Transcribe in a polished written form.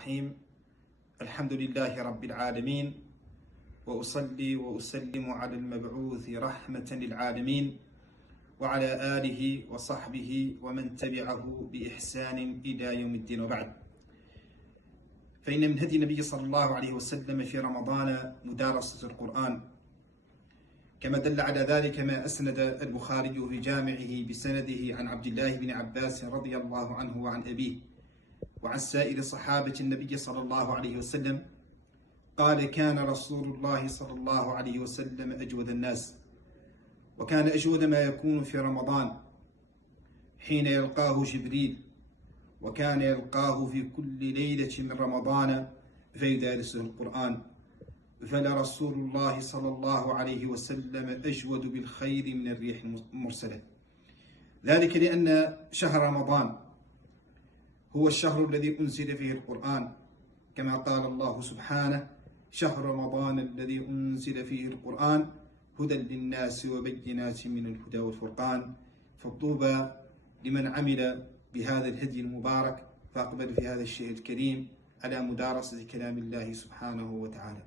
الرحيم. الحمد لله رب العالمين، وأصلي وأسلم على المبعوث رحمة للعالمين وعلى آله وصحبه ومن تبعه بإحسان إلى يوم الدين، وبعد. فإن من هدي النبي صلى الله عليه وسلم في رمضان مدارسة القرآن، كما دل على ذلك ما أسند البخاري في جامعه بسنده عن عبد الله بن عباس رضي الله عنه وعن أبيه وعن سائر صحابة النبي صلى الله عليه وسلم قال: كان رسول الله صلى الله عليه وسلم أجود الناس، وكان أجود ما يكون في رمضان حين يلقاه جبريل، وكان يلقاه في كل ليلة من رمضان فيدارسه القرآن، فلرسول الله صلى الله عليه وسلم أجود بالخير من الريح المرسلة. ذلك لأن شهر رمضان هو الشهر الذي أنزل فيه القرآن، كما قال الله سبحانه: شهر رمضان الذي أنزل فيه القرآن هدى للناس وبينات من الهدى والفرقان. فطوبى لمن عمل بهذا الهدي المبارك فأقبل في هذا الشهر الكريم على مدارسة كلام الله سبحانه وتعالى.